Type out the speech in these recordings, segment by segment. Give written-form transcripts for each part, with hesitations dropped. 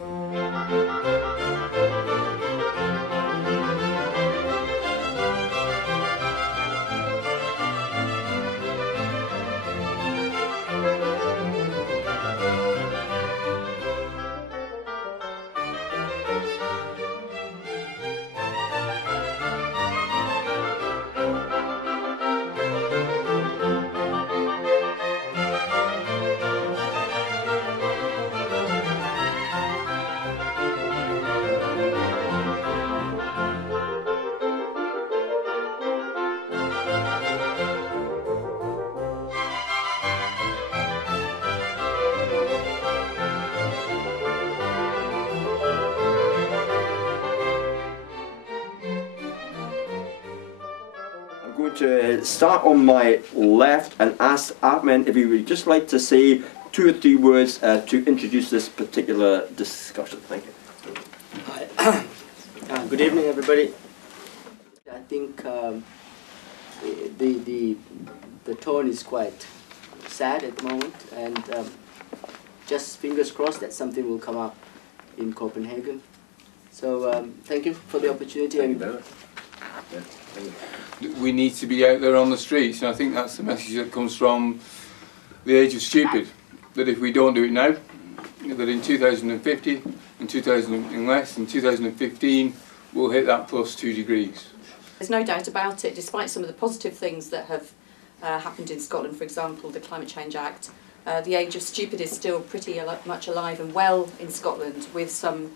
I'm going to start on my left and ask Ahmed if he would just like to say 2 or 3 words to introduce this particular discussion. Thank you. Hi. Good evening, everybody. I think the tone is quite sad at the moment, and just fingers crossed that something will come up in Copenhagen. So thank you for the opportunity. We need to be out there on the streets, and I think that's the message that comes from the age of stupid, that if we don't do it now, that in 2050, in 2015, we'll hit that +2 degrees. There's no doubt about it, despite some of the positive things that have happened in Scotland, for example, the Climate Change Act, the age of stupid is still pretty much alive and well in Scotland, with some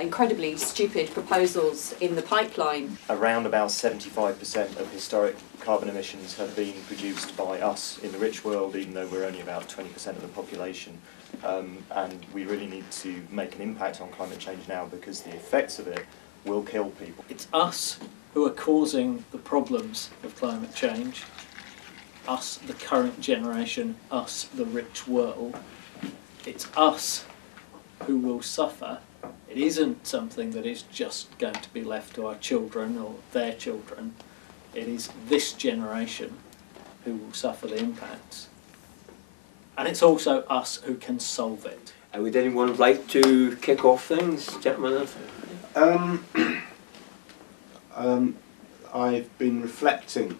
incredibly stupid proposals in the pipeline. Around about 75% of historic carbon emissions have been produced by us in the rich world, even though we're only about 20% of the population. And we really need to make an impact on climate change now, because the effects of it will kill people. It's us who are causing the problems of climate change. Us, the current generation, us, the rich world. It's us who will suffer. It isn't something that is just going to be left to our children or their children. It is this generation who will suffer the impacts. And it's also us who can solve it. Would anyone like to kick off things, gentlemen? I've been reflecting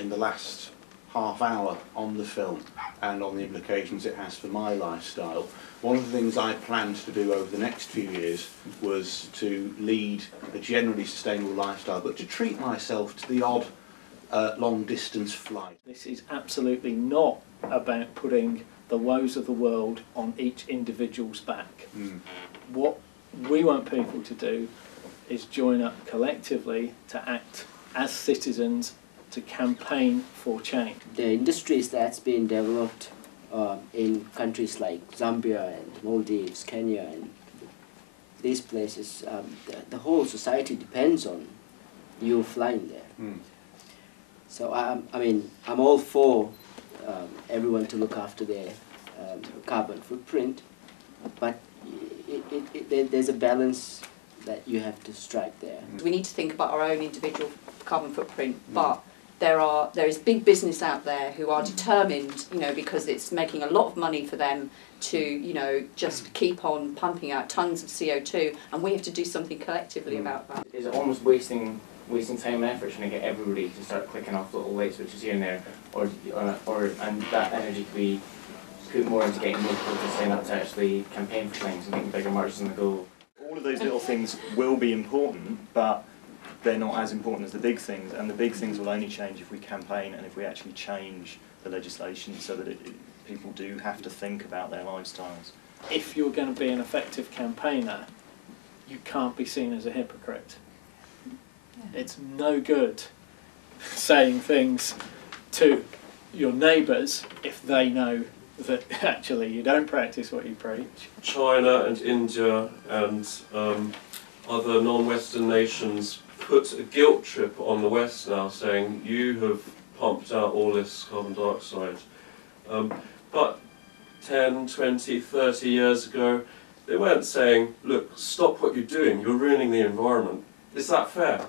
in the last half hour on the film and on the implications it has for my lifestyle. One of the things I planned to do over the next few years was to lead a generally sustainable lifestyle, but to treat myself to the odd long-distance flight. This is absolutely not about putting the woes of the world on each individual's back. What we want people to do is join up collectively to act as citizens, to campaign for change. The industries that's been developed in countries like Zambia and Maldives, Kenya, and these places, the whole society depends on you flying there. So I mean, I'm all for everyone to look after their carbon footprint, but there's a balance that you have to strike there. We need to think about our own individual carbon footprint, but there is big business out there who are determined, you know, because it's making a lot of money for them to, you know, just keep on pumping out tons of CO2, and we have to do something collectively about that. Is it almost wasting time and effort trying to get everybody to start clicking off little light switches here and there, or and that energy could be put more into getting more people to sign up to actually campaign for things and getting bigger marches on the go? All of those little things will be important, but they're not as important as the big things, and the big things will only change if we campaign and if we actually change the legislation so that people do have to think about their lifestyles. If you're going to be an effective campaigner, you can't be seen as a hypocrite. It's no good saying things to your neighbours if they know that actually you don't practice what you preach. China and India and other non-Western nations put a guilt trip on the West now, saying you have pumped out all this carbon dioxide. But 10, 20, 30 years ago, they weren't saying, look, stop what you're doing, you're ruining the environment. Is that fair?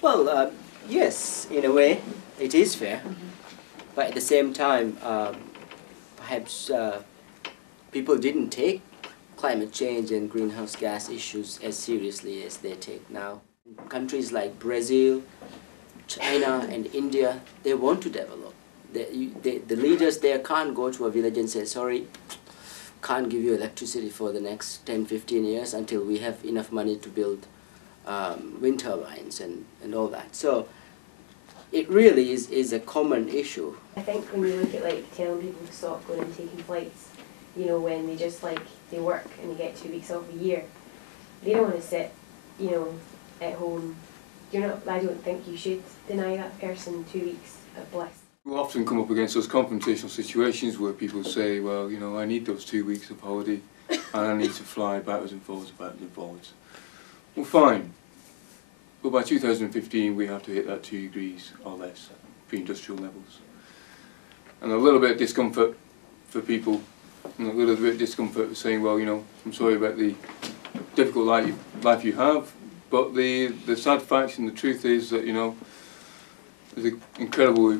Well, yes, in a way, it is fair. But at the same time, perhaps people didn't take climate change and greenhouse gas issues as seriously as they take now. Countries like Brazil, China and India, they want to develop. The leaders there can't go to a village and say, sorry, can't give you electricity for the next 10, 15 years until we have enough money to build wind turbines and all that. So it really is a common issue. I think when you look at like telling people to stop going and taking flights, you know, when they just like, they work and they get 2 weeks off a year, they don't want to sit, you know, at home. I don't think you should deny that person 2 weeks of bliss. We'll often come up against those confrontational situations where people say, well, you know, I need those 2 weeks of holiday and I need to fly backwards and forwards, backwards and forwards. Well, fine. But by 2015 we have to hit that 2 degrees or less, pre-industrial levels. And a little bit of discomfort for people, and a little bit of discomfort saying, well, you know, I'm sorry about the difficult life you have, but the sad fact and the truth is that, you know, there's an incredible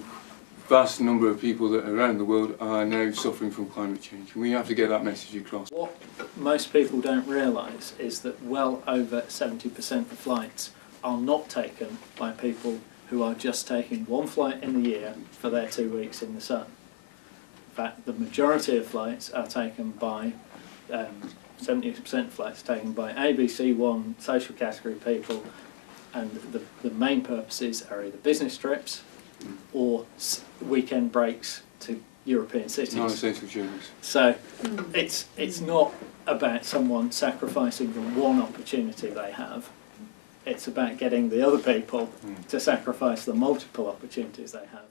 vast number of people that around the world are now suffering from climate change. And we have to get that message across. What most people don't realise is that well over 70% of flights are not taken by people who are just taking one flight in the year for their 2 weeks in the sun. In fact, the majority of flights are taken by 70% of flights taken by ABC1 social category people, and the main purposes are either business trips or weekend breaks to European cities. Non-essential journeys. So it's not about someone sacrificing the one opportunity they have. It's about getting the other people to sacrifice the multiple opportunities they have.